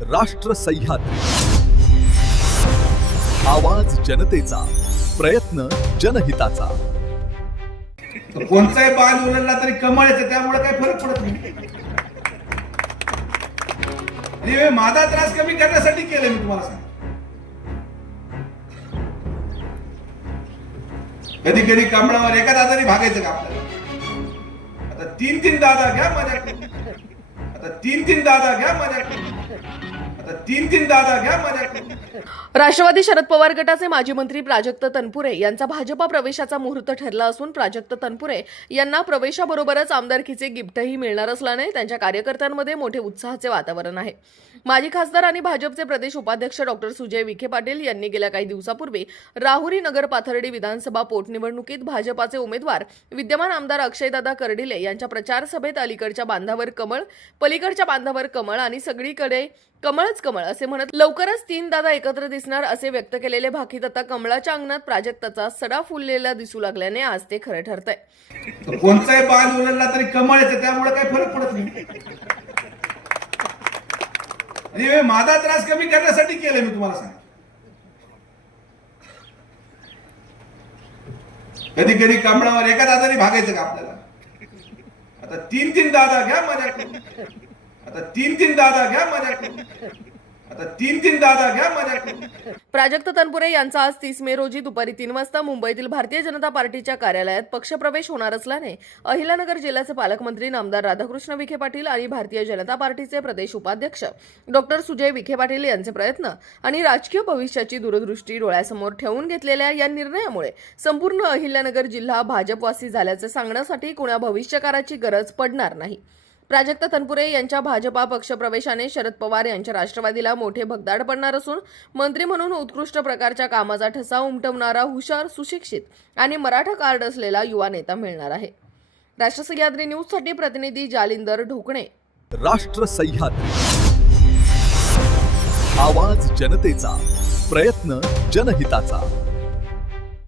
राष्ट्र सह्याद्री, आवाज जनतेचा, प्रयत्न जनहिताचा. कोणताही बाण उलटला तरी कमळ येते, त्यामुळे काही फरक पडत नाही. आणि हे माझा त्रास कमी करण्यासाठी केलं मी तुम्हाला सांग. कधी कधी कमळावर एका दादानी भागायचं का आपल्याला? आता तीन दादा घ्या माझ्याकडून, आता तीन दादा घ्या माझ्याकडून, आता तीन दादा घ्या माझ्याकडून. राष्ट्रवादी शरद पवार गटाचे माजी मंत्री प्राजक्त तनपुरे यांचा भाजपा प्रवेशाचा मुहूर्त ठरला असून प्राजक्त तनपुरे यांना प्रवेशाबरोबरच आमदारकीचे गिफ्टही मिळणार असल्याने त्यांच्या कार्यकर्त्यांमध्ये मोठे उत्साहाचे वातावरण आहे. माजी खासदार आणि भाजपचे प्रदेश उपाध्यक्ष डॉक्टर सुजय विखे पाटील यांनी गेल्या काही दिवसापूर्वी राहुरी नगर पाथर्डी विधानसभा पोटनिवडणुकीत भाजपाचे उमेदवार विद्यमान आमदार अक्षयदादा कर्डिले यांच्या प्रचार सभेत अलीकडच्या बांधावर कमळ, पलीकडच्या बांधावर कमळ आणि सगळीकडे कमळच कमळ असे म्हणत लवकरच तीन दादा एकत्र दिसणार असे व्यक्त केलेले भाकीत आता कमळाच्या अंगणात प्राजक्ताचा सडा फुललेला दिसू लागल्याने आज ते खरं ठरतंय. कोणताही बाण उलटला तरी कमळ येते, त्यामुळे काही फरक पडत नाही. आणि हे माझा त्रास कमी करण्यासाठी केलं मी तुम्हाला सांग. कधी कधी कमळावर एका दादानी भागायचं का आपल्याला? आता तीन दादा घ्या माझ्याकडून, आता तीन दादा घ्या माझ्याकडून, आता तीन दादा घ्या माझ्याकडून. प्राजक्त तनपुरे यांचा आज 30 मे रोजी दुपारी 3 वाजता मुंबईतील भारतीय जनता पार्टीच्या कार्यालयात पक्षप्रवेश होणार असल्याने अहिल्यानगर जिल्ह्याचे पालकमंत्री नामदार राधाकृष्ण विखे पाटील आणि भारतीय जनता पार्टीचे प्रदेश उपाध्यक्ष डॉक्टर सुजय विखे पाटील यांचे प्रयत्न आणि राजकीय भविष्याची दूरदृष्टी डोळ्यासमोर ठेवून घेतलेल्या या निर्णयामुळे संपूर्ण अहिल्यानगर जिल्हा भाजपवासी झाल्याचे सांगण्यासाठी कुणा भविष्यकाराची गरज पडणार नाही. प्राजक्त तनपुरे यांच्या भाजपा पक्षप्रवेशाने शरद पवार यांच्या राष्ट्रवादीला मोठे भगदाड पडणार असून मंत्री म्हणून उत्कृष्ट प्रकारच्या कामाचा ठसा उमटवणारा हुशार, सुशिक्षित आणि मराठा कार्ड असलेला युवा नेता मिळणार आहे. राष्ट्र सह्याद्री न्यूजसाठी प्रतिनिधी जालिंदर ढोकणे. राष्ट्र सह्याद्री, आवाज जनतेचा, प्रयत्न जनहिताचा.